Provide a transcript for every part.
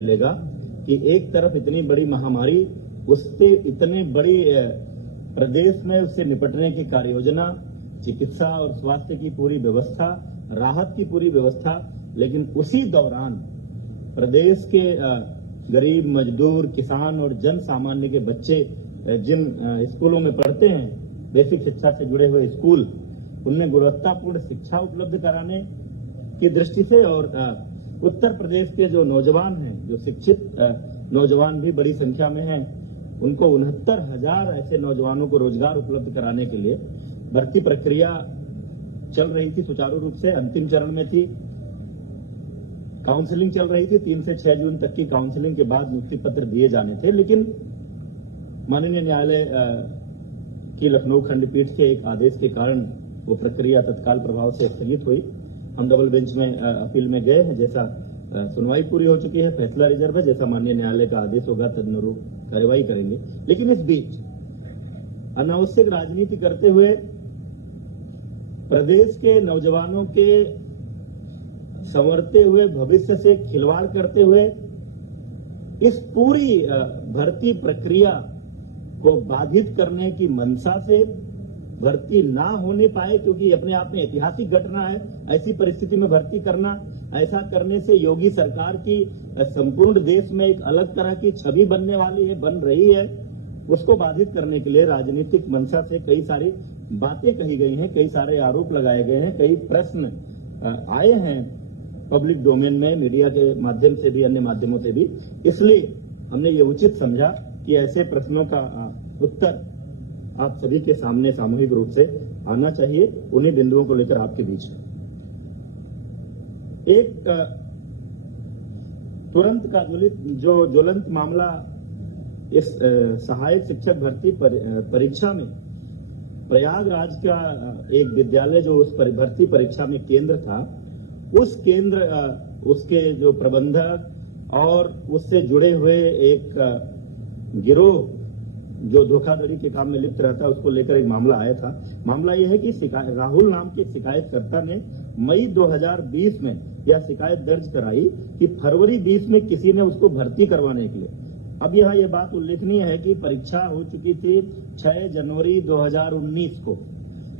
मिलेगा कि एक तरफ इतनी बड़ी महामारी, उससे इतने बड़ी प्रदेश में उससे निपटने की कार्य योजना, चिकित्सा और स्वास्थ्य की पूरी व्यवस्था, राहत की पूरी व्यवस्था, लेकिन उसी दौरान प्रदेश के गरीब, मजदूर, किसान और जन सामान्य के बच्चे जिन स्कूलों में पढ़ते हैं, बेसिक शिक्षा से जुड़े हुए स्कूल, उनमें गुणवत्तापूर्ण शिक्षा उपलब्ध कराने की दृष्टि से और उत्तर प्रदेश के जो नौजवान हैं, जो शिक्षित नौजवान भी बड़ी संख्या में हैं, उनको 69,000 ऐसे नौजवानों को रोजगार उपलब्ध कराने के लिए भर्ती प्रक्रिया चल रही थी, सुचारू रूप से अंतिम चरण में थी। काउंसलिंग चल रही थी, 3 से 6 जून तक की काउंसलिंग के बाद नियुक्ति पत्र दिए जाने थे, लेकिन माननीय न्यायालय की लखनऊ खंडपीठ के एक आदेश के कारण वो प्रक्रिया तत्काल प्रभाव से स्थगित हुई। हम डबल बेंच में अपील में गए हैं, जैसा सुनवाई पूरी हो चुकी है, फैसला रिजर्व है, जैसा माननीय न्यायालय का आदेश होगा तदनुरूप कार्रवाई करेंगे। लेकिन इस बीच अनावश्यक राजनीति करते हुए प्रदेश के नौजवानों के संवरते हुए भविष्य से खिलवाड़ करते हुए इस पूरी भर्ती प्रक्रिया को बाधित करने की मंशा से भर्ती ना होने पाए, क्योंकि अपने आप में ऐतिहासिक घटना है, ऐसी परिस्थिति में भर्ती करना, ऐसा करने से योगी सरकार की संपूर्ण देश में एक अलग तरह की छवि बनने वाली है, बन रही है। उसको बाधित करने के लिए राजनीतिक मंशा से कई सारी बातें कही गई हैं, कई सारे आरोप लगाए गए हैं, कई प्रश्न आए हैं पब्लिक डोमेन में, मीडिया के माध्यम से भी, अन्य माध्यमों से भी। इसलिए हमने ये उचित समझा कि ऐसे प्रश्नों का उत्तर आप सभी के सामने सामूहिक रूप से आना चाहिए। उन्हीं बिंदुओं को लेकर आपके बीच है एक तुरंत का ज्वलंत मामला इस सहायक शिक्षक भर्ती परीक्षा में प्रयागराज का एक विद्यालय जो उस भर्ती परीक्षा में केंद्र था, उस केंद्र उसके जो प्रबंधक और उससे जुड़े हुए एक गिरोह जो धोखाधड़ी के काम में लिप्त रहता है, उसको लेकर एक मामला आया था। मामला यह है कि राहुल नाम के शिकायतकर्ता ने मई 2020 में यह शिकायत दर्ज कराई कि फरवरी 20 में किसी ने उसको भर्ती करवाने के लिए। अब यहाँ यह बात उल्लेखनीय है कि परीक्षा हो चुकी थी 6 जनवरी 2019 को,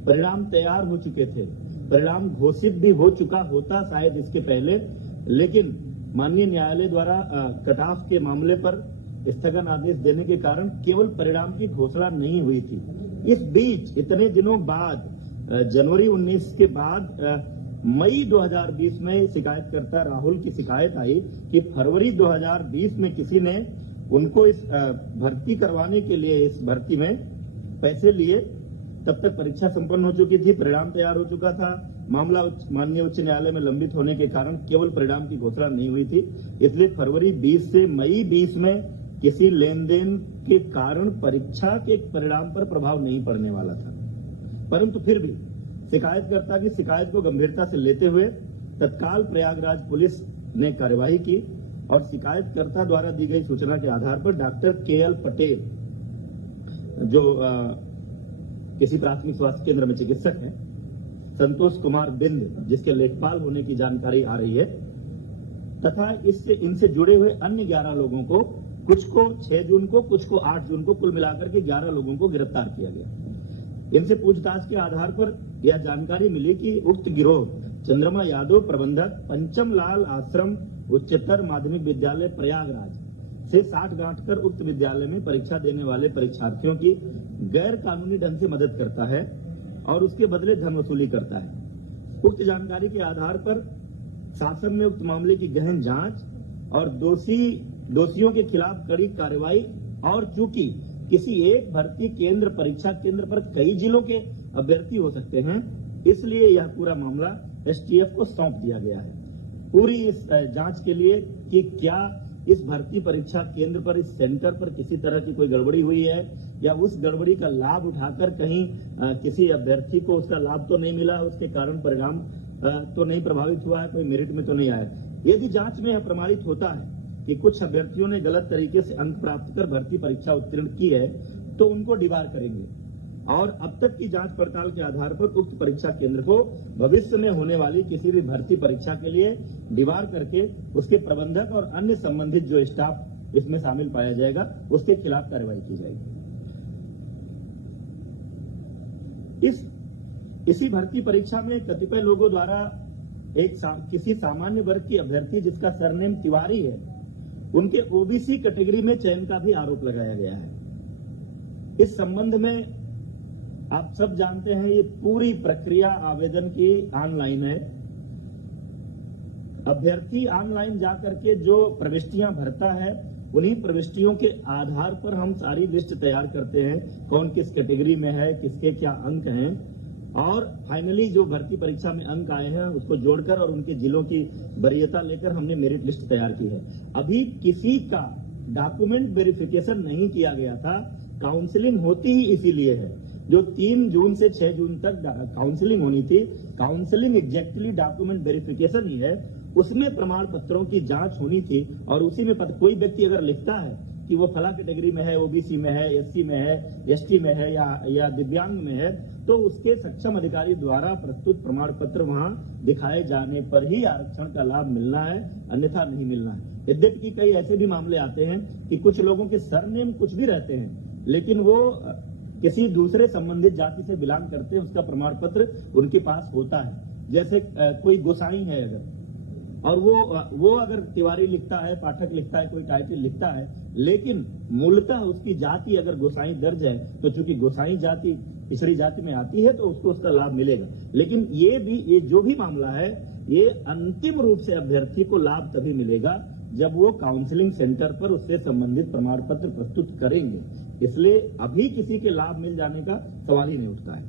परिणाम तैयार हो चुके थे, परिणाम घोषित भी हो चुका होता शायद इसके पहले, लेकिन माननीय न्यायालय द्वारा कट ऑफ के मामले पर स्थगन आदेश देने के कारण केवल परिणाम की घोषणा नहीं हुई थी। इस बीच इतने दिनों बाद जनवरी 19 के बाद मई 2020 में शिकायतकर्ता राहुल की शिकायत आई कि फरवरी 2020 में किसी ने उनको इस भर्ती करवाने के लिए इस भर्ती में पैसे लिए। तब तक परीक्षा संपन्न हो चुकी थी, परिणाम तैयार हो चुका था। मामला माननीय उच्च न्यायालय में लंबित होने के कारण केवल परिणाम की घोषणा नहीं हुई थी। इसलिए फरवरी 20 से मई 20 में किसी लेन देन के कारण परीक्षा के परिणाम पर प्रभाव नहीं पड़ने वाला था। परंतु फिर भी शिकायतकर्ता की शिकायत को गंभीरता से लेते हुए तत्काल प्रयागराज पुलिस ने कार्यवाही की और शिकायतकर्ता द्वारा दी गई सूचना के आधार पर डॉक्टर KL पटेल, जो किसी प्राथमिक स्वास्थ्य केंद्र में चिकित्सक हैं, संतोष कुमार बिंद जिसके लेखपाल होने की जानकारी आ रही है, तथा इनसे जुड़े हुए अन्य 11 लोगों को, कुछ को 6 जून को, कुछ को 8 जून को, कुल मिलाकर के 11 लोगों को गिरफ्तार किया गया। इनसे पूछताछ के आधार पर यह जानकारी मिली कि उक्त गिरोह चंद्रमा यादव, प्रबंधक, पंचम लाल आश्रम उच्चतर माध्यमिक विद्यालय प्रयागराज से 60 गांठ कर उक्त विद्यालय में परीक्षा देने वाले परीक्षार्थियों की गैर कानूनी ढंग से मदद करता है और उसके बदले धन वसूली करता है। उक्त जानकारी के आधार पर शासन ने उक्त मामले की गहन जांच और दोषियों के खिलाफ कड़ी कार्रवाई, और चूंकि किसी एक भर्ती केंद्र, परीक्षा केंद्र पर कई जिलों के अभ्यर्थी हो सकते हैं, इसलिए यह पूरा मामला STF को सौंप दिया गया है पूरी इस जांच के लिए कि क्या इस भर्ती परीक्षा केंद्र पर, इस सेंटर पर किसी तरह की कोई गड़बड़ी हुई है या उस गड़बड़ी का लाभ उठाकर कहीं किसी अभ्यर्थी को उसका लाभ तो नहीं मिला, उसके कारण परिणाम तो नहीं प्रभावित हुआ है, कोई मेरिट में तो नहीं आया। यदि जांच में यह प्रमाणित होता है कि कुछ अभ्यर्थियों ने गलत तरीके से अंक प्राप्त कर भर्ती परीक्षा उत्तीर्ण की है, तो उनको डिबार करेंगे और अब तक की जांच पड़ताल के आधार पर उक्त परीक्षा केंद्र को भविष्य में होने वाली किसी भी भर्ती परीक्षा के लिए डिबार करके उसके प्रबंधक और अन्य संबंधित जो स्टाफ इसमें शामिल पाया जाएगा उसके खिलाफ कार्रवाई की जाएगी। इसी भर्ती परीक्षा में कतिपय लोगों द्वारा किसी सामान्य वर्ग की अभ्यर्थी जिसका सरनेम तिवारी है उनके ओबीसी कैटेगरी में चयन का भी आरोप लगाया गया है। इस संबंध में आप सब जानते हैं ये पूरी प्रक्रिया आवेदन की ऑनलाइन है। अभ्यर्थी ऑनलाइन जाकर के जो प्रविष्टियां भरता है उन्हीं प्रविष्टियों के आधार पर हम सारी लिस्ट तैयार करते हैं, कौन किस कैटेगरी में है, किसके क्या अंक हैं, और फाइनली जो भर्ती परीक्षा में अंक आए हैं उसको जोड़कर और उनके जिलों की वरीयता लेकर हमने मेरिट लिस्ट तैयार की है। अभी किसी का डॉक्यूमेंट वेरिफिकेशन नहीं किया गया था। काउंसलिंग होती ही इसीलिए है, जो 3 जून से 6 जून तक काउंसलिंग होनी थी। काउंसलिंग एग्जैक्टली डॉक्यूमेंट वेरिफिकेशन ही है, उसमें प्रमाण पत्रों की जांच होनी थी। और उसी में कोई व्यक्ति अगर लिखता है कि वो फला कैटेगरी में है, ओबीसी में है, एससी में है, एसटी में है या दिव्यांग में है, तो उसके सक्षम अधिकारी द्वारा प्रस्तुत प्रमाण पत्र वहां दिखाए जाने पर ही आरक्षण का लाभ मिलना है, अन्यथा नहीं मिलना है। यद्यपि कि कई ऐसे भी मामले आते हैं कि कुछ लोगों के सरनेम कुछ भी रहते हैं लेकिन वो किसी दूसरे संबंधित जाति से बिलोंग करते हैं, उसका प्रमाण पत्र उनके पास होता है। जैसे कोई गोसाई है अगर, और वो अगर तिवारी लिखता है, पाठक लिखता है, कोई टाइटल लिखता है, लेकिन मूलतः उसकी जाति अगर गोसाई दर्ज है तो चूंकि गोसाई जाति पिछड़ी जाति में आती है तो उसको उसका लाभ मिलेगा। लेकिन ये जो भी मामला है ये अंतिम रूप से अभ्यर्थी को लाभ तभी मिलेगा जब वो काउंसलिंग सेंटर पर उससे संबंधित प्रमाण पत्र प्रस्तुत करेंगे। इसलिए अभी किसी के लाभ मिल जाने का सवाल ही नहीं उठता है।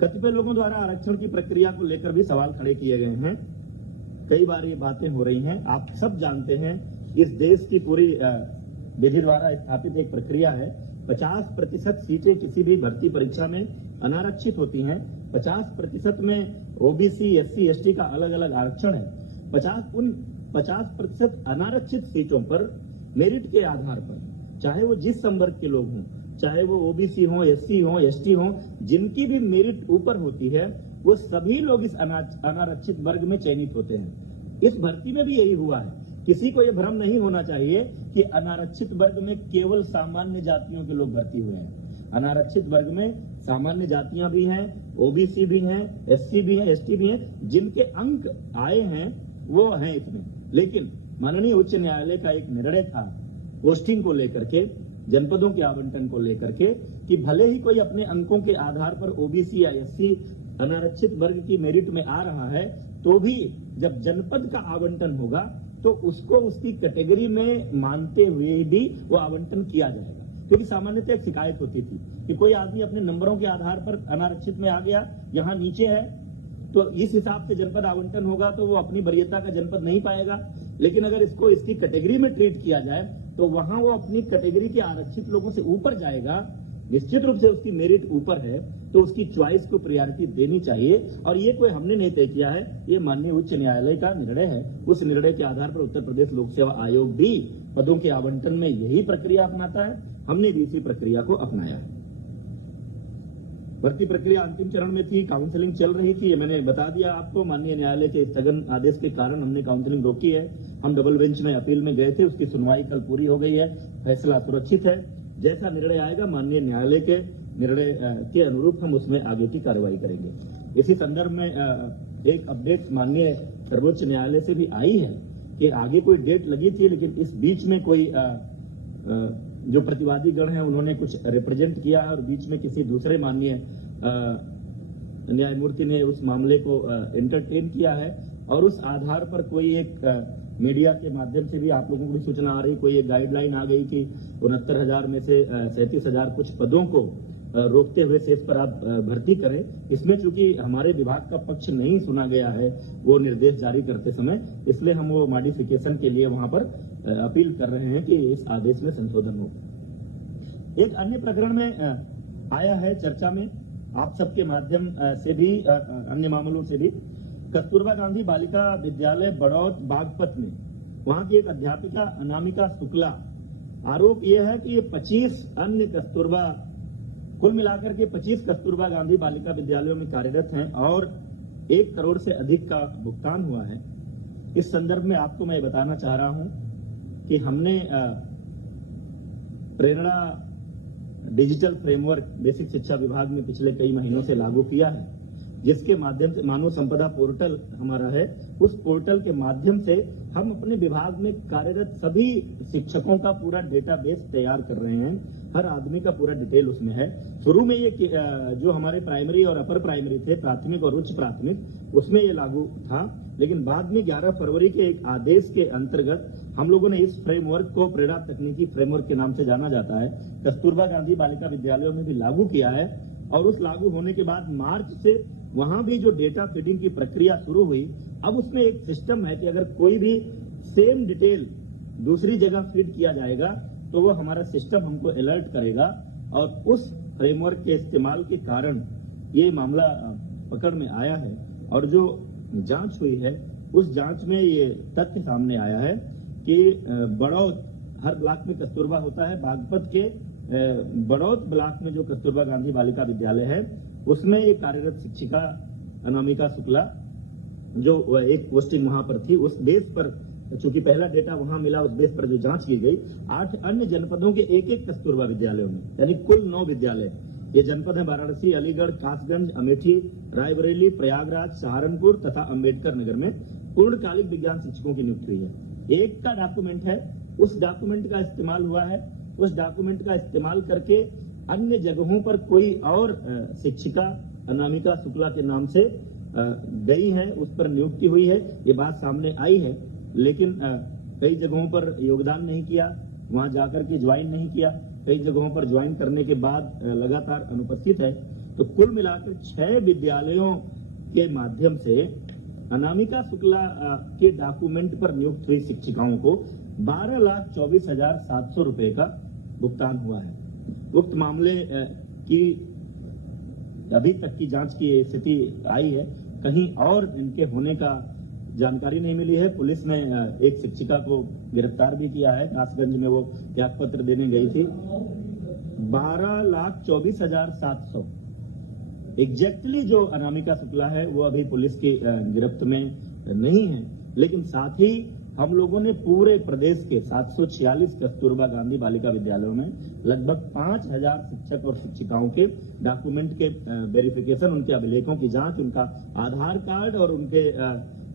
कतिपय लोगों द्वारा आरक्षण की प्रक्रिया को लेकर भी सवाल खड़े किए गए हैं। कई बार ये बातें हो रही हैं। आप सब जानते हैं इस देश की पूरी विधि द्वारा स्थापित एक प्रक्रिया है। 50% सीटें किसी भी भर्ती परीक्षा में अनारक्षित होती हैं। 50% में ओबीसी, एससी, एसटी का अलग अलग आरक्षण है। 50% अनारक्षित सीटों पर मेरिट के आधार पर, चाहे वो जिस संवर्ग के लोग हों, चाहे वो ओबीसी हों, एससी हों, एसटी हों, जिनकी भी मेरिट ऊपर होती है वो सभी लोग इस अनारक्षित वर्ग में चयनित होते हैं। इस भर्ती में भी यही हुआ है। किसी को यह भ्रम नहीं होना चाहिए कि अनारक्षित वर्ग में केवल सामान्य जातियों के लोग भर्ती हुए हैं। अनारक्षित वर्ग में सामान्य जातियां भी हैं, ओबीसी भी हैं, एससी भी हैं, एसटी भी हैं। जिनके अंक आए हैं वो हैं इसमें। लेकिन माननीय उच्च न्यायालय का एक निर्णय था पोस्टिंग को लेकर के, जनपदों के आवंटन को लेकर के, कि भले ही कोई अपने अंकों के आधार पर ओबीसी या एससी अनारक्षित वर्ग की मेरिट में आ रहा है तो भी जब जनपद का आवंटन होगा तो उसको उसकी कैटेगरी में मानते हुए भी वो आवंटन किया जाएगा। क्योंकि सामान्यतः एक शिकायत होती थी कि कोई आदमी अपने नंबरों के आधार पर अनारक्षित में आ गया, यहाँ नीचे है, तो इस हिसाब से जनपद आवंटन होगा तो वो अपनी वरीयता का जनपद नहीं पाएगा। लेकिन अगर इसको इसकी कैटेगरी में ट्रीट किया जाए तो वहां वो अपनी कैटेगरी के आरक्षित लोगों से ऊपर जाएगा। निश्चित रूप से उसकी मेरिट ऊपर है तो उसकी च्वाइस को प्रायोरिटी देनी चाहिए। और ये कोई हमने नहीं तय किया है, ये माननीय उच्च न्यायालय का निर्णय है। उस निर्णय के आधार पर उत्तर प्रदेश लोक सेवा आयोग भी पदों के आवंटन में यही प्रक्रिया अपनाता है। हमने भी इसी प्रक्रिया को अपनाया है। भर्ती प्रक्रिया अंतिम चरण में थी, काउंसलिंग चल रही थी, ये मैंने बता दिया आपको। माननीय न्यायालय के स्थगन आदेश के कारण हमने काउंसलिंग रोकी है। हम डबल बेंच में अपील में गए थे, उसकी सुनवाई कल पूरी हो गई है। फैसला सुरक्षित है। जैसा निर्णय आएगा माननीय न्यायालय के निर्णय के अनुरूप हम उसमें आगे की कार्रवाई करेंगे। इसी संदर्भ में एक अपडेट माननीय सर्वोच्च न्यायालय से भी आई है कि आगे कोई डेट लगी थी, लेकिन इस बीच में कोई जो प्रतिवादी गण है उन्होंने कुछ रिप्रेजेंट किया है और बीच में किसी दूसरे माननीय न्यायमूर्ति ने उस मामले को एंटरटेन किया है। और उस आधार पर कोई एक मीडिया के माध्यम से भी आप लोगों को भी सूचना आ रही, कोई एक गाइडलाइन आ गई कि 69,000 में से 37,000 कुछ पदों को रोकते हुए शेष पर आप भर्ती करें। इसमें चूंकि हमारे विभाग का पक्ष नहीं सुना गया है वो निर्देश जारी करते समय, इसलिए हम वो मॉडिफिकेशन के लिए वहां पर अपील कर रहे हैं कि इस आदेश में संशोधन हो। एक अन्य प्रकरण में आया है चर्चा में आप सबके माध्यम से भी, अन्य मामलों से भी, कस्तूरबा गांधी बालिका विद्यालय बड़ौद बागपत में वहां की एक अध्यापिका अनामिका शुक्ला, आरोप यह है कि ये 25 अन्य कस्तूरबा कुल मिलाकर के 25 कस्तूरबा गांधी बालिका विद्यालयों में कार्यरत हैं और 1 करोड़ से अधिक का भुगतान हुआ है। इस संदर्भ में आपको मैं बताना चाह रहा हूं कि हमने प्रेरणा डिजिटल फ्रेमवर्क बेसिक शिक्षा विभाग में पिछले कई महीनों से लागू किया है, जिसके माध्यम से मानव संपदा पोर्टल हमारा है। उस पोर्टल के माध्यम से हम अपने विभाग में कार्यरत सभी शिक्षकों का पूरा डेटाबेस तैयार कर रहे हैं। हर आदमी का पूरा डिटेल उसमें है। शुरू में ये जो हमारे प्राइमरी और अपर प्राइमरी थे, प्राथमिक और उच्च प्राथमिक, उसमें ये लागू था, लेकिन बाद में 11 फरवरी के एक आदेश के अंतर्गत हम लोगों ने इस फ्रेमवर्क को प्रेरणा तकनीकी फ्रेमवर्क के नाम से जाना जाता है, कस्तूरबा गांधी बालिका विद्यालयों में भी लागू किया है। और उस लागू होने के बाद मार्च से वहां भी जो डेटा फीडिंग की प्रक्रिया शुरू हुई, अब उसमें एक सिस्टम है कि अगर कोई भी सेम डिटेल दूसरी जगह फीड किया जाएगा तो वो हमारा सिस्टम हमको अलर्ट करेगा। और उस फ्रेमवर्क के इस्तेमाल के कारण ये मामला पकड़ में आया है। और जो जांच हुई है उस जांच में ये तथ्य सामने आया है कि बड़ौत, हर ब्लॉक में कस्तूरबा होता है, बागपत के बड़ौत ब्लॉक में जो कस्तूरबा गांधी बालिका विद्यालय है उसमें एक कार्यरत शिक्षिका अनामिका शुक्ला, जो एक पोस्टिंग वहां पर थी, उस बेस पर चूंकि पहला डेटा वहां मिला, उस बेस पर जो जांच की गई, 8 अन्य जनपदों के एक कस्तूरबा विद्यालयों में, यानी कुल 9 विद्यालय। ये जनपद है वाराणसी, अलीगढ़, कासगंज, अमेठी, रायबरेली, प्रयागराज, सहारनपुर तथा अंबेडकर नगर में पूर्णकालिक विज्ञान शिक्षकों की नियुक्ति हुई है। एक का डॉक्यूमेंट है, उस डॉक्यूमेंट का इस्तेमाल हुआ है। उस डॉक्यूमेंट का इस्तेमाल करके अन्य जगहों पर कोई और शिक्षिका अनामिका शुक्ला के नाम से गई है, उस पर नियुक्ति हुई है, ये बात सामने आई है। लेकिन कई जगहों पर योगदान नहीं किया, वहां जाकर के ज्वाइन नहीं किया, कई जगहों पर ज्वाइन करने के बाद लगातार अनुपस्थित है। तो कुल मिलाकर 6 विद्यालयों के माध्यम से अनामिका शुक्ला के डॉक्यूमेंट पर नियुक्त हुई शिक्षिकाओं को 12,24,700 रुपए का भुगतान हुआ है। उक्त मामले की अभी तक की जांच की स्थिति आई है, कहीं और इनके होने का जानकारी नहीं मिली है। पुलिस ने एक शिक्षिका को गिरफ्तार भी किया है, कासगंज में वो त्यागपत्र देने गई थी। 12,24,700 एग्जैक्टली जो अनामिका शुक्ला है वो अभी पुलिस की गिरफ्त में नहीं है। लेकिन साथ ही हम लोगों ने पूरे प्रदेश के 746 कस्तूरबा गांधी बालिका विद्यालयों में लगभग 5,000 शिक्षक और शिक्षिकाओं के डॉक्यूमेंट के वेरिफिकेशन, उनके अभिलेखों की जांच, उनका आधार कार्ड और उनके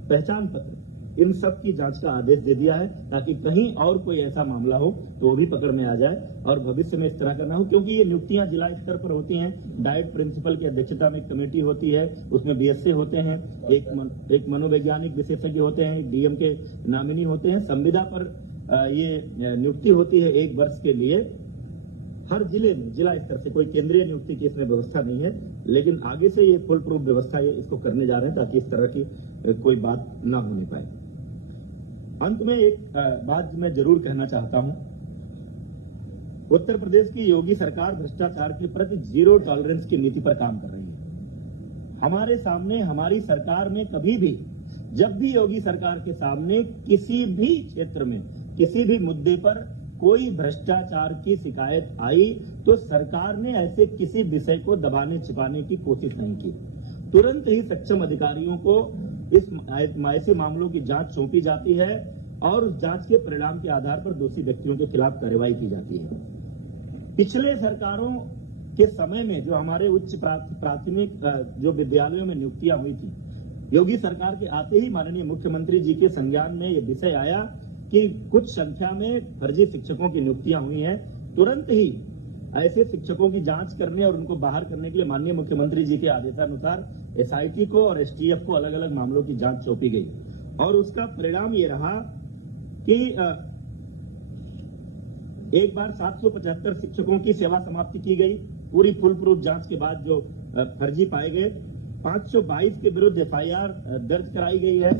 पहचान पत्र, इन सब की जांच का आदेश दे दिया है, ताकि कहीं और कोई ऐसा मामला हो तो वो भी पकड़ में आ जाए और भविष्य में इस तरह का ना हो। क्योंकि ये नियुक्तियां जिला स्तर पर होती हैं, डाइट प्रिंसिपल की अध्यक्षता में एक कमेटी होती है, उसमें बीएसए होते हैं, एक मनोवैज्ञानिक विशेषज्ञ होते हैं, एक डीएम के नामिनी होते हैं। संविदा पर ये नियुक्ति होती है 1 वर्ष के लिए। हर जिले में जिला स्तर से कोई केंद्रीय नियुक्ति की इसमें व्यवस्था नहीं है, लेकिन आगे से ये फुल प्रूफ व्यवस्था ये इसको करने जा रहे हैं ताकि इस तरह की कोई बात ना होने पाए। अंत में एक बात मैं जरूर कहना चाहता हूं, उत्तर प्रदेश की योगी सरकार भ्रष्टाचार के प्रति 0 टॉलरेंस की नीति पर काम कर रही है। हमारे सामने, हमारी सरकार में कभी भी, जब भी योगी सरकार के सामने किसी भी क्षेत्र में, किसी भी मुद्दे पर कोई भ्रष्टाचार की शिकायत आई तो सरकार ने ऐसे किसी विषय को दबाने छिपाने की कोशिश नहीं की। तुरंत ही सक्षम अधिकारियों को इस ऐसे मामलों की जांच सौंपी जाती है और उस जांच के परिणाम के आधार पर दोषी व्यक्तियों के खिलाफ कार्रवाई की जाती है। पिछले सरकारों के समय में जो हमारे उच्च प्राथमिक जो विद्यालयों में नियुक्तियां हुई थी, योगी सरकार के आते ही माननीय मुख्यमंत्री जी के संज्ञान में यह विषय आया कि कुछ संख्या में फर्जी शिक्षकों की नियुक्तियां हुई हैं। तुरंत ही ऐसे शिक्षकों की जांच करने और उनको बाहर करने के लिए माननीय मुख्यमंत्री जी के आदेशानुसार एसआईटी को और एसटीएफ को अलग अलग मामलों की जांच सौंपी गई और उसका परिणाम ये रहा कि एक बार 775 शिक्षकों की सेवा समाप्ति की गई। पूरी फुल प्रूफ जांच के बाद जो फर्जी पाए गए, 522 के विरुद्ध एफआईआर दर्ज कराई गई है।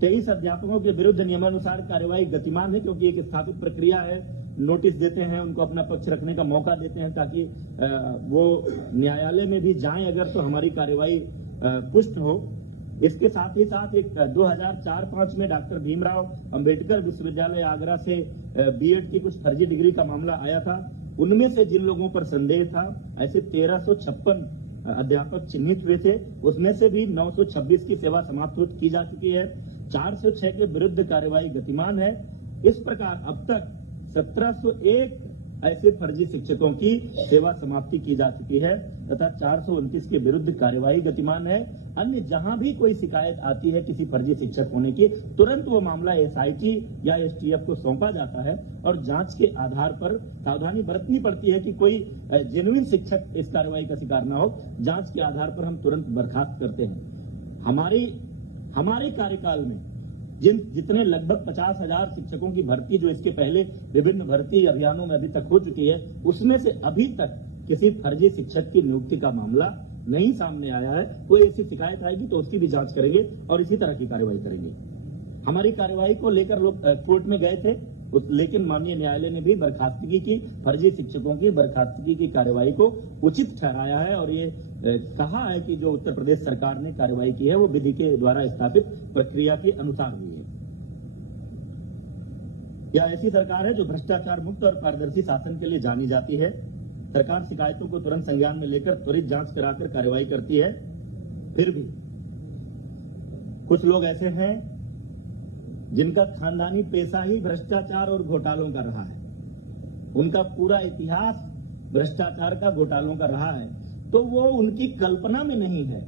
23 अध्यापकों के विरुद्ध नियमानुसार कार्यवाही गतिमान है, क्योंकि एक स्थापित प्रक्रिया है। नोटिस देते हैं, उनको अपना पक्ष रखने का मौका देते हैं ताकि वो न्यायालय में भी जाएं अगर तो हमारी कार्यवाही पुष्ट हो। इसके साथ ही साथ एक 2004-05 में डॉक्टर भीमराव अंबेडकर विश्वविद्यालय आगरा से बीएड की कुछ फर्जी डिग्री का मामला आया था। उनमें से जिन लोगों पर संदेह था, ऐसे 1356 अध्यापक चिन्हित हुए थे, उसमें से भी 926 की सेवा समाप्त की जा चुकी है। 406 के विरुद्ध कार्रवाई गतिमान है। इस प्रकार अब तक 1701 ऐसे फर्जी शिक्षकों की सेवा समाप्ति की जा चुकी है तथा 429 के विरुद्ध कार्यवाही गतिमान है। अन्य जहां भी कोई शिकायत आती है किसी फर्जी शिक्षक होने की, तुरंत वो मामला एसआईटी या एसटीएफ को सौंपा जाता है और जांच के आधार पर सावधानी बरतनी पड़ती है कि कोई जेन्युइन शिक्षक इस कार्रवाई का शिकार न हो। जांच के आधार पर हम तुरंत बर्खास्त करते हैं। हमारे कार्यकाल में जितने लगभग 50,000 शिक्षकों की भर्ती जो इसके पहले विभिन्न भर्ती अभियानों में अभी तक हो चुकी है, उसमें से अभी तक किसी फर्जी शिक्षक की नियुक्ति का मामला नहीं सामने आया है। कोई ऐसी शिकायत आएगी तो उसकी भी जांच करेंगे और इसी तरह की कार्रवाई करेंगे। हमारी कार्रवाई को लेकर लोग कोर्ट में गए थे, लेकिन माननीय न्यायालय ने भी बर्खास्तगी की, फर्जी शिक्षकों की बर्खास्तगी की कार्रवाई को उचित ठहराया है और ये कहा है कि जो उत्तर प्रदेश सरकार ने कार्रवाई की है वो विधि के द्वारा स्थापित प्रक्रिया के अनुसार हुई है। यह ऐसी सरकार है जो भ्रष्टाचार मुक्त और पारदर्शी शासन के लिए जानी जाती है। सरकार शिकायतों को तुरंत संज्ञान में लेकर त्वरित जांच कराकर कार्रवाई करती है। फिर भी कुछ लोग ऐसे हैं जिनका खानदानी पेशा ही भ्रष्टाचार और घोटालों का रहा है। उनका पूरा इतिहास भ्रष्टाचार का, घोटालों का रहा है, तो वो उनकी कल्पना में नहीं है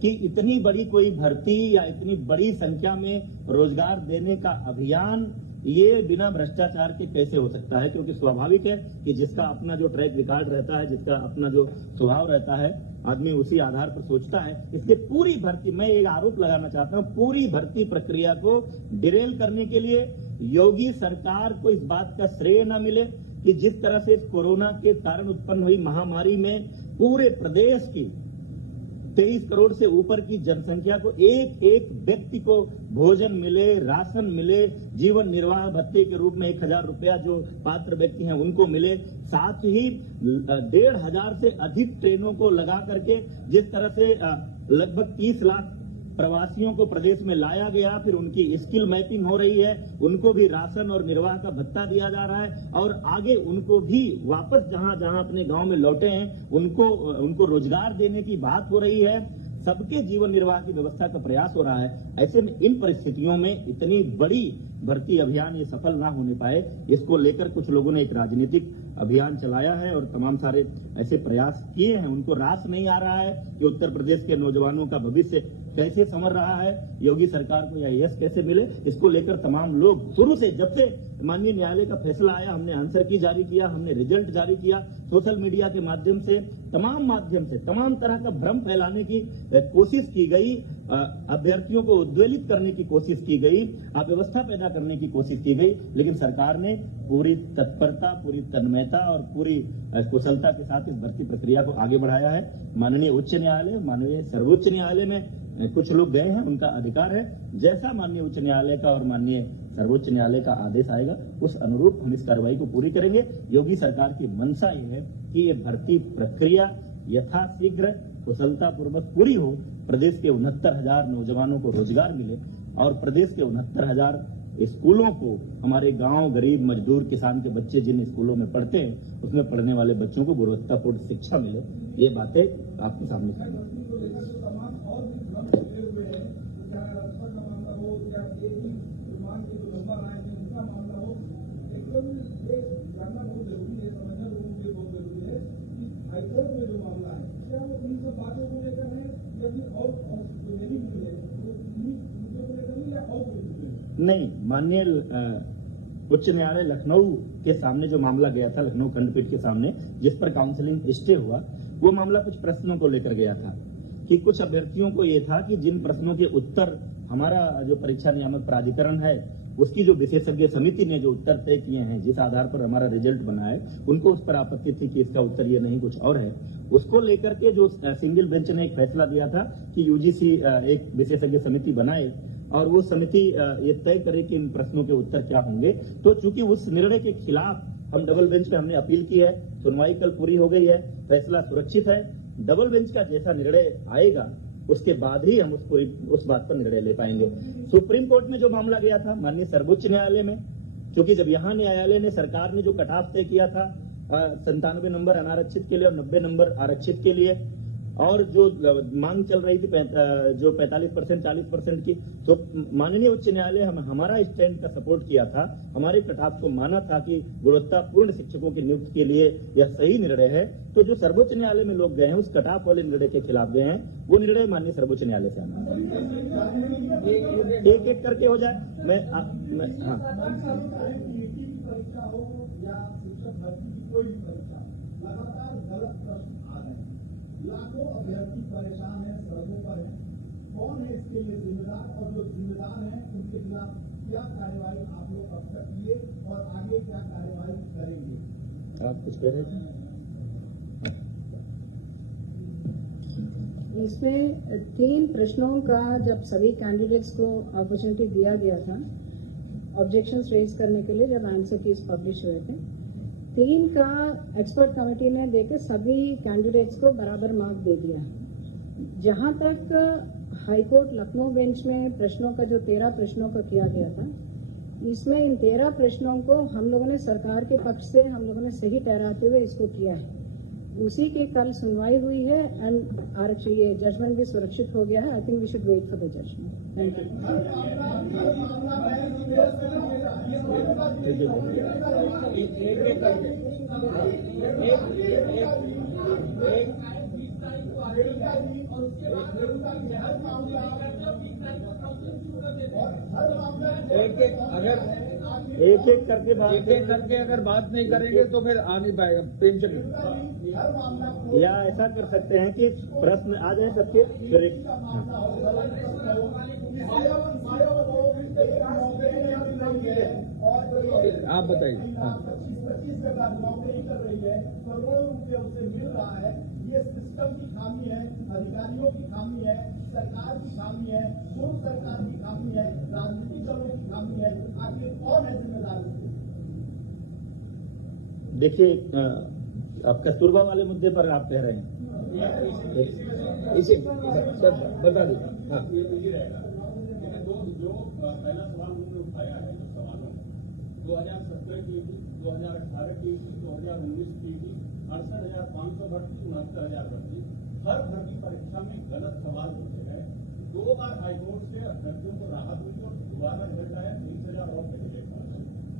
कि इतनी बड़ी कोई भर्ती या इतनी बड़ी संख्या में रोजगार देने का अभियान ये बिना भ्रष्टाचार के कैसे हो सकता है। क्योंकि स्वाभाविक है कि जिसका अपना जो ट्रैक रिकॉर्ड रहता है, जिसका अपना जो स्वभाव रहता है, आदमी उसी आधार पर सोचता है। इसके पूरी भर्ती, मैं एक आरोप लगाना चाहता हूं, पूरी भर्ती प्रक्रिया को डिरेल करने के लिए योगी सरकार को इस बात का श्रेय न मिले कि जिस तरह से कोरोना के कारण उत्पन्न हुई महामारी में पूरे प्रदेश की 23 करोड़ से ऊपर की जनसंख्या को एक एक व्यक्ति को भोजन मिले, राशन मिले, जीवन निर्वाह भत्ते के रूप में 1,000 रुपया जो पात्र व्यक्ति हैं उनको मिले, साथ ही 1,500 से अधिक ट्रेनों को लगा करके जिस तरह से लगभग 30 लाख प्रवासियों को प्रदेश में लाया गया, फिर उनकी स्किल मैपिंग हो रही है, उनको भी राशन और निर्वाह का भत्ता दिया जा रहा है और आगे उनको भी वापस जहां जहां अपने गांव में लौटे हैं उनको रोजगार देने की बात हो रही है। सबके जीवन निर्वाह की व्यवस्था का प्रयास हो रहा है। ऐसे में इन परिस्थितियों में इतनी बड़ी भर्ती अभियान ये सफल ना होने पाए, इसको लेकर कुछ लोगों ने एक राजनीतिक अभियान चलाया है और तमाम सारे ऐसे प्रयास किए हैं। उनको रास नहीं आ रहा है कि उत्तर प्रदेश के नौजवानों का भविष्य कैसे संवर रहा है, योगी सरकार को यह यश कैसे मिले। इसको लेकर तमाम लोग शुरू से, जब से माननीय न्यायालय का फैसला आया, हमने आंसर की जारी किया, हमने रिजल्ट जारी किया, सोशल मीडिया के माध्यम से, तमाम तरह का भ्रम फैलाने की कोशिश की गई, अभ्यर्थियों को उद्वेलित करने की कोशिश की गई, अव्यवस्था पैदा करने की कोशिश की गई, लेकिन सरकार ने पूरी तत्परता, पूरी तन्मयता और पूरी कुशलता के साथ इस भर्ती प्रक्रिया को आगे बढ़ाया है। माननीय उच्च न्यायालय, माननीय सर्वोच्च न्यायालय में कुछ लोग गए हैं, उनका अधिकार है। जैसा माननीय उच्च न्यायालय का और माननीय सर्वोच्च न्यायालय का आदेश आएगा उस अनुरूप हम इस कार्रवाई को पूरी करेंगे। योगी सरकार की मंशा ये है कि ये भर्ती प्रक्रिया यथाशीघ्र कुशलतापूर्वक पूरी हो, प्रदेश के 69,000 नौजवानों को रोजगार मिले और प्रदेश के 69,000 स्कूलों को, हमारे गांव, गरीब, मजदूर, किसान के बच्चे जिन स्कूलों में पढ़ते हैं उसमें पढ़ने वाले बच्चों को गुणवत्तापूर्ण शिक्षा मिले। ये बातें आपके सामने नहीं। माननीय उच्च न्यायालय लखनऊ के सामने जो मामला गया था, लखनऊ खंडपीठ के सामने, जिस पर काउंसलिंग स्टे हुआ, वो मामला कुछ प्रश्नों को लेकर गया था कि कुछ अभ्यर्थियों को ये था कि जिन प्रश्नों के उत्तर हमारा जो परीक्षा नियामक प्राधिकरण है उसकी जो विशेषज्ञ समिति ने जो उत्तर तय किए हैं, जिस आधार पर हमारा रिजल्ट बना है, उनको उस पर आपत्ति थी कि इसका उत्तर ये नहीं कुछ और है। उसको लेकर के जो सिंगल बेंच ने एक फैसला दिया था कि यूजीसी एक विशेषज्ञ समिति बनाए और वो समिति ये तय करे कि इन प्रश्नों के उत्तर क्या होंगे। तो चूंकि उस निर्णय के खिलाफ हम डबल बेंच पे हमने अपील की है, सुनवाई कल पूरी हो गई है, फैसला सुरक्षित है। डबल बेंच का जैसा निर्णय आएगा उसके बाद ही हम उस बात पर निर्णय ले पाएंगे। सुप्रीम कोर्ट में जो मामला गया था, माननीय सर्वोच्च न्यायालय में, क्योंकि जब यहाँ न्यायालय ने, सरकार ने जो कट ऑफ तय किया था 97 नंबर अनारक्षित के लिए और 90 नंबर आरक्षित के लिए, और जो मांग चल रही थी जो 45% 40% की, तो माननीय उच्च न्यायालय हमारा स्टैंड का सपोर्ट किया था, हमारे कटाफ को माना था कि गुणवत्तापूर्ण शिक्षकों की नियुक्ति के लिए यह सही निर्णय है। तो जो सर्वोच्च न्यायालय में लोग गए हैं उस कटाफ वाले निर्णय के खिलाफ गए हैं, वो निर्णय माननीय सर्वोच्च न्यायालय से आना। एक एक करके हो जाए। मैं हाँ, लाखों अभ्यर्थी परेशान है, सड़कों पर है, कौन है इसके लिए जिम्मेदार, और जो जिम्मेदार हैं उनके खिलाफ क्या कार्यवाही आप लोग अब तक किए और आगे क्या कार्यवाही करेंगे? आप कुछ कह रहे थे? इसमें 3 प्रश्नों का जब सभी कैंडिडेट्स को अपॉर्चुनिटी दिया गया था ऑब्जेक्शंस रेज करने के लिए, जब आंसर कीज पब्लिश हुए थे, 3 का एक्सपर्ट कमेटी ने देकर सभी कैंडिडेट्स को बराबर मार्क दे दिया। जहां तक हाईकोर्ट लखनऊ बेंच में प्रश्नों का जो 13 प्रश्नों का किया गया था, इसमें इन 13 प्रश्नों को हम लोगों ने सरकार के पक्ष से हम लोगों ने सही ठहराते हुए इसको किया है। उसी की कल सुनवाई हुई है एंड आरक्षण ये जजमेंट भी सुरक्षित हो गया है। I think we should wait for the judgment. Thank एक एक करके अगर बात नहीं करेंगे तो फिर आ नहीं पाएगा। प्रेमचंद, या ऐसा कर सकते हैं कि प्रश्न आ जाए सबके, फिर एक आप बताइए। 25-25 नौकरी कर रही है, करोड़ों रुपये उसे मिल रहा है। ये सिस्टम की खामी है, अधिकारियों की खामी है, सरकार की खामी है, पूर्व सरकार की खामी है, राजनीतिक दलों की खामी है। आखिर कौन है जिम्मेदार? देखिए, आप कस्तूरबा वाले मुद्दे पर आप कह रहे हैं, इसे बता दीजिए। हाँ, जो पहला सवाल उन्होंने उठाया है, जो सवालों 2017 की, 2018 की, 2019 की 68,500 भर्ती, 69,000 भर्ती। हर भर्ती परीक्षा में गलत सवाल पूछे गए। 2 बार हाईकोर्ट से अभ्यर्थियों को राहत मिली और दोबारा रिजल्ट आया 30,000 और कैंडिडेट पास।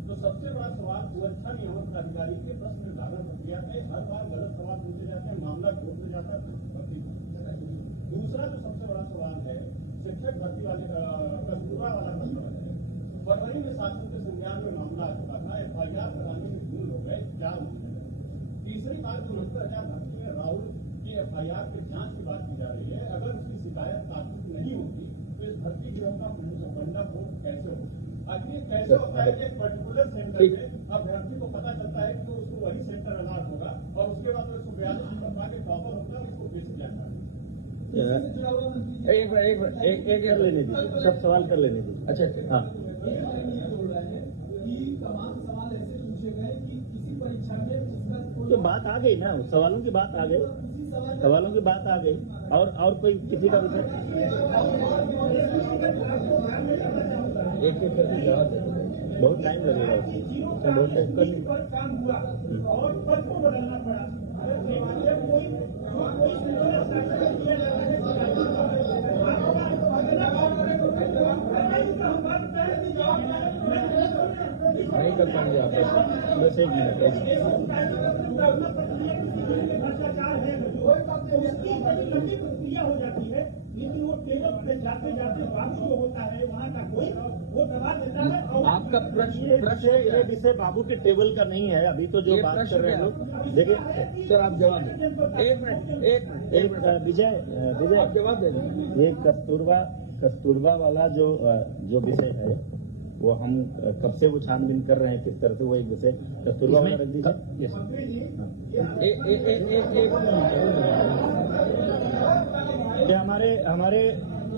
तो सबसे बड़ा सवाल सुरक्षा नियामक अधिकारी के प्रश्न निर्धारण प्रक्रिया में हर बार गलत सवाल पूछे जाते हैं, मामला कोर्ट में जाता है, भर्ती। दूसरा जो सबसे बड़ा सवाल है शिक्षक भर्ती वाले कस्तूरबा वाला प्रकरण है। फरवरी में शासन के संज्ञान में मामला आ चुका था, FIR कराने में जून हो गए, 4 महीने गए। तीसरी बार 69,000 भर्ती में राहुल की FIR की जांच की बात की जा रही है। अगर उसकी शिकायत तात्विक नहीं होती तो इस भर्ती गिरोह का भंडाफोड़ कैसे होगा? आखिर ये कैसे होता है कि एक पर्टिकुलर सेंटर में अभ्यर्थी को पता चलता है कि उसको वही सेंटर अलाट होगा और उसके बाद 142 नंबर पा के टॉपर होता है, उसको बेच जाता है। एक कर लेने दीजिए, सब सवाल कर लेने दीजिए। अच्छा, हाँ, तो बात आ गई ना, सवालों की बात आ गई, सवालों की बात आ गई। और कोई किसी का विषय? एक करके जवाब दे। बहुत टाइम लगेगा उसमें, बहुत टाइम कर लीजिए। काम हुआ और पद को बदलना पड़ा। नहीं कर पाएंगे आप। बस 1 मिनट। भ्रष्टाचार है, उसकी बड़ी लंबी प्रक्रिया हो जाती है, लेकिन वो टेबल पे जाते जाते बाबू जो होता है वहाँ का कोई वो दबा देता है। आपका प्रश्न ये विषय बाबू के टेबल का नहीं है। अभी तो जो बात कर रहे हैं लोग, देखिए सर, आप जवाब दें। एक मिनट विजय आप जवाब दे दें। ये कस्तूरबा वाला जो विषय है वो हम कब से वो छानबीन कर रहे हैं, किस तरह से वो एक विषय कस्तूरबा वाला रख दीजिए।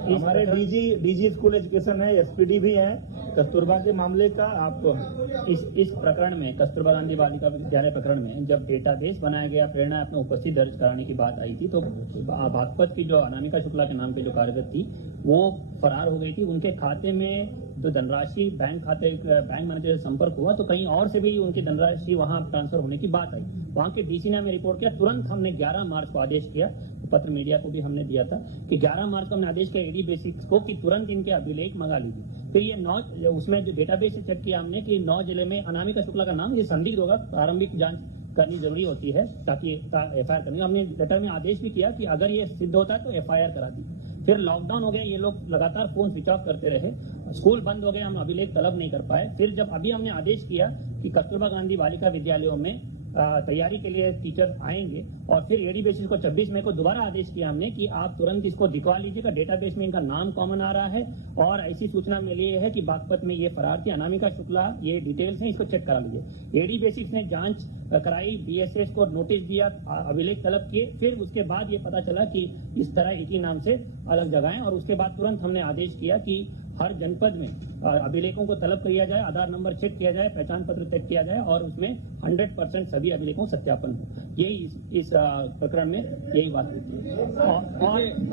हमारे डीजी स्कूल एजुकेशन है, SPD भी हैं। कस्तूरबा के मामले का आपको इस प्रकरण में, कस्तूरबा गांधी बालिका विद्यालय प्रकरण में जब डेटाबेस बनाया गया, प्रेरणा ऐप में उपस्थित दर्ज कराने की बात आई थी, तो बागपत की जो अनामिका शुक्ला के नाम पे जो कार्यरत थी वो फरार हो गई थी। उनके खाते में जो धनराशि बैंक मैनेजर से संपर्क हुआ तो कहीं और से भी उनकी धनराशि वहां ट्रांसफर होने की बात आई। वहां के डीसी ने हमें रिपोर्ट किया, तुरंत हमने 11 मार्च को आदेश किया, पत्र मीडिया को भी हमने दिया था कि 11 मार्च को हमने आदेश किया एडी बेसिक्स को कि तुरंत इनके अभिलेख मंगा लीजिए। फिर ये 9 उसमें जो डेटाबेस से चेक किया हमने कि 9 जिले में अनामिका शुक्ला का नाम ये संदिग्ध होगा, प्रारंभिक जांच करनी जरूरी होती है ताकि एफआईआर करनी। हमने लेटर में आदेश भी किया कि अगर ये सिद्ध होता है तो एफआईआर करा दी। फिर लॉकडाउन हो गया, ये लोग लगातार फोन स्विच ऑफ करते रहे, स्कूल बंद हो गए, हम अभिलेख तलब नहीं कर पाए। फिर जब अभी हमने आदेश किया कि कस्तूरबा गांधी बालिका विद्यालयों में तैयारी के लिए टीचर आएंगे और फिर एडी बेसिस को 26 मई को दोबारा आदेश किया हमने कि आप तुरंत इसको दिखवा लीजिएगा, डेटाबेस में इनका नाम कॉमन आ रहा है और ऐसी सूचना मिली है कि बागपत में ये फरार थी, अनामिका शुक्ला, ये डिटेल्स हैं, इसको चेक करा लीजिए। एडी बेसिक्स ने जांच कराई, बीएसएस को नोटिस दिया, अभिलेख तलब किए, फिर उसके बाद ये पता चला कि इस तरह इसी नाम से अलग जगह है और उसके बाद तुरंत हमने आदेश किया कि हर जनपद में अभिलेखों को तलब किया जाए, आधार नंबर चेक किया जाए, पहचान पत्र चेक किया जाए और उसमें 100% सभी अभिलेखों सत्यापन हो। यही इस प्रकरण में यही बात होती है।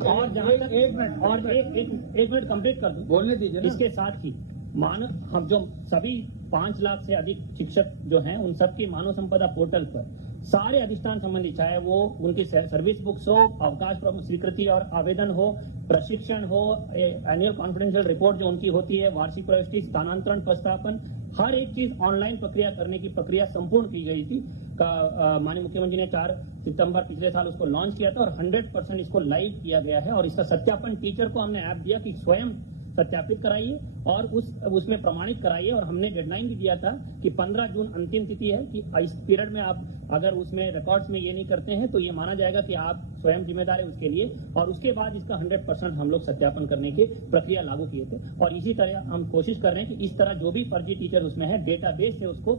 और जहां तक एक मिनट कंप्लीट कर दूं, बोलने दीजिए ना। इसके साथ ही हम जो सभी 5 लाख से अधिक शिक्षक जो हैं उन सबकी मानव संपदा पोर्टल पर सारे अधिष्ठान संबंधी, चाहे वो उनकी सर्विस बुक्स हो, अवकाश स्वीकृति और आवेदन हो, प्रशिक्षण हो, एनुअल कॉन्फिडेंशियल रिपोर्ट जो उनकी होती है, वार्षिक प्रविष्टि, स्थानांतरण प्रस्तापन, हर एक चीज ऑनलाइन प्रक्रिया करने की प्रक्रिया संपूर्ण की गई थी। माननीय मुख्यमंत्री ने 4 सितंबर पिछले साल उसको लॉन्च किया था और 100% इसको लाइव किया गया है और इसका सत्यापन टीचर को हमने ऐप दिया कि स्वयं सत्यापित कराइए और उसमें प्रमाणित कराइए। और हमने डेडलाइन भी दिया था कि 15 जून अंतिम तिथि है कि इस पीरियड में आप अगर उसमें रिकॉर्ड्स में ये नहीं करते हैं तो ये माना जाएगा कि आप स्वयं जिम्मेदार है उसके लिए। और उसके बाद इसका 100% हम लोग सत्यापन करने की प्रक्रिया लागू किए थे और इसी तरह हम कोशिश कर रहे हैं कि इस तरह जो भी फर्जी टीचर उसमें है डेटाबेस से उसको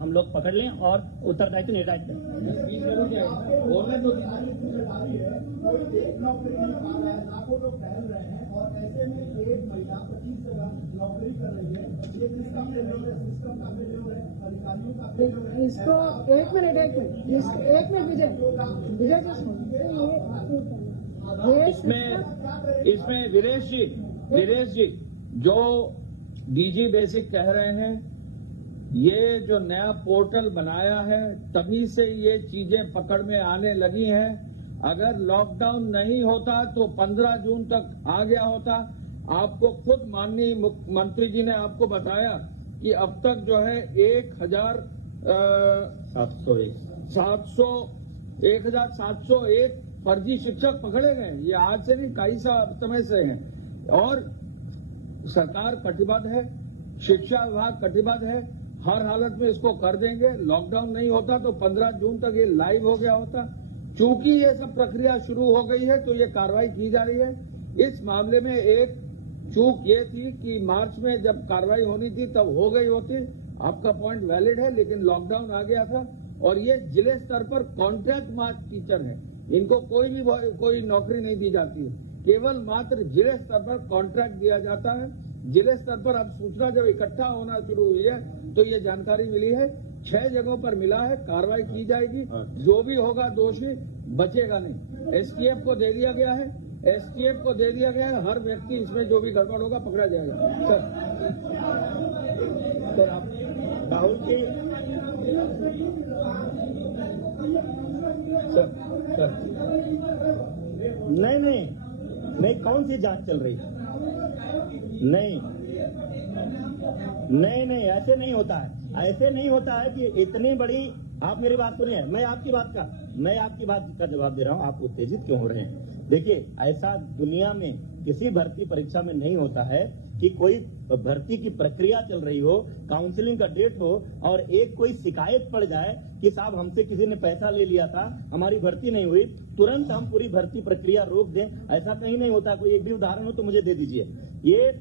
हम लोग पकड़ लें और उत्तरदायित्व निर्धारित करें। कोई एक नौकरी नहीं पा रहा है, लाखों लोग टहल रहे हैं और ऐसे में एक महिला 25 जगह नौकरी कर रही है। ये किसका फेल्योर है? सिस्टम का फेल्योर है, अधिकारियों का फेल्योर है। इसको एक मिनट विजय इसमें वीरेश जी जो डीजी बेसिक कह रहे हैं, ये जो नया पोर्टल बनाया है तभी से ये चीजें पकड़ में आने लगी हैं। अगर लॉकडाउन नहीं होता तो 15 जून तक आ गया होता। आपको खुद माननीय मुख्यमंत्री जी ने आपको बताया कि अब तक जो है 1701 फर्जी शिक्षक पकड़े गए। ये आज से नहीं, कई समय से हैं और सरकार कटिबद्ध है, शिक्षा विभाग कटिबद्ध है, हर हालत में इसको कर देंगे। लॉकडाउन नहीं होता तो 15 जून तक ये लाइव हो गया होता। चूंकि ये सब प्रक्रिया शुरू हो गई है तो ये कार्रवाई की जा रही है। इस मामले में एक चूक ये थी कि मार्च में जब कार्रवाई होनी थी तब हो गई होती। आपका पॉइंट वैलिड है, लेकिन लॉकडाउन आ गया था और ये जिले स्तर पर कॉन्ट्रैक्ट मार्च टीचर है, इनको कोई नौकरी नहीं दी जाती है, केवल मात्र जिले स्तर पर कॉन्ट्रैक्ट दिया जाता है। जिले स्तर पर अब सूचना जब इकट्ठा होना शुरू हुई है तो ये जानकारी मिली है, 6 जगहों पर मिला है, कार्रवाई की जाएगी। जो भी होगा दोषी बचेगा नहीं। एसटीएफ को दे दिया गया है, हर व्यक्ति इसमें जो भी गड़बड़ होगा पकड़ा जाएगा। सर आप राहुल के सर नहीं कौन सी जांच चल रही है? नहीं ऐसे नहीं होता है। ऐसे नहीं होता है कि इतनी बड़ी, आप मेरी बात सुनिए, मैं आपकी बात का जवाब दे रहा हूं, आप उत्तेजित क्यों हो रहे हैं? देखिए, ऐसा दुनिया में किसी भर्ती परीक्षा में नहीं होता है कि कोई भर्ती की प्रक्रिया चल रही हो, काउंसलिंग का डेट हो और एक कोई शिकायत पड़ जाए कि साहब हमसे किसी ने पैसा ले लिया था, हमारी भर्ती नहीं हुई, तुरंत हम पूरी भर्ती प्रक्रिया रोक दें। ऐसा कहीं नहीं होता। कोई एक भी उदाहरण हो तो मुझे दे दीजिए। ये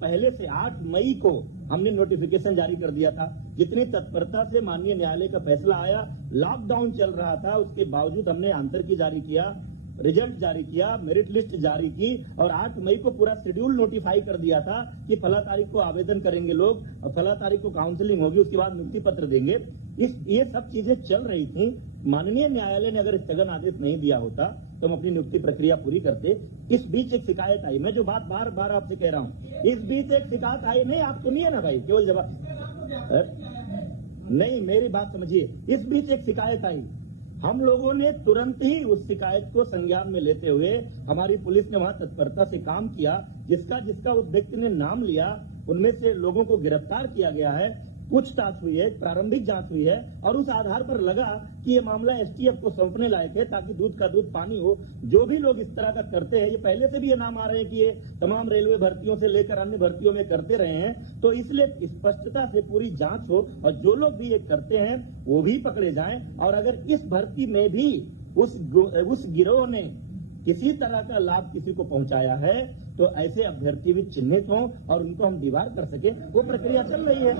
पहले से 8 मई को हमने नोटिफिकेशन जारी कर दिया था। जितनी तत्परता से माननीय न्यायालय का फैसला आया, लॉकडाउन चल रहा था, उसके बावजूद हमने आंतर की जारी किया, रिजल्ट जारी किया, मेरिट लिस्ट जारी की और 8 मई को पूरा शेड्यूल नोटिफाई कर दिया था कि फला तारीख को आवेदन करेंगे लोग और फला तारीख को काउंसलिंग होगी, उसके बाद नियुक्ति पत्र देंगे। ये सब चीजें चल रही थी। माननीय न्यायालय ने अगर स्थगन आदेश नहीं दिया होता तो हम अपनी नियुक्ति प्रक्रिया पूरी करते। इस बीच एक शिकायत आई, मैं जो बात बार बार आपसे कह रहा हूं, इस बीच एक शिकायत आई, नहीं आप सुनिए ना भाई, केवल जवाब नहीं, मेरी बात समझिए। इस बीच एक शिकायत आई, हम लोगों ने तुरंत ही उस शिकायत को संज्ञान में लेते हुए हमारी पुलिस ने वहां तत्परता से काम किया, जिसका जिसका उस व्यक्ति ने नाम लिया उनमें से लोगों को गिरफ्तार किया गया है, पूछताछ हुई है, प्रारंभिक जांच हुई है और उस आधार पर लगा कि ये मामला एसटीएफ को सौंपने लायक है ताकि दूध का दूध पानी हो। जो भी लोग इस तरह का करते हैं, ये पहले से भी ये नाम आ रहे हैं कि ये तमाम रेलवे भर्तियों से लेकर अन्य भर्तियों में करते रहे हैं, तो इसलिए स्पष्टता से पूरी जांच हो और जो लोग भी ये करते हैं वो भी पकड़े जाएं। और अगर इस भर्ती में भी उस गिरोह ने किसी तरह का लाभ किसी को पहुंचाया है तो ऐसे अभ्यर्थी भी चिन्हित हों और उनको हम दीवार कर सके, वो प्रक्रिया चल रही है।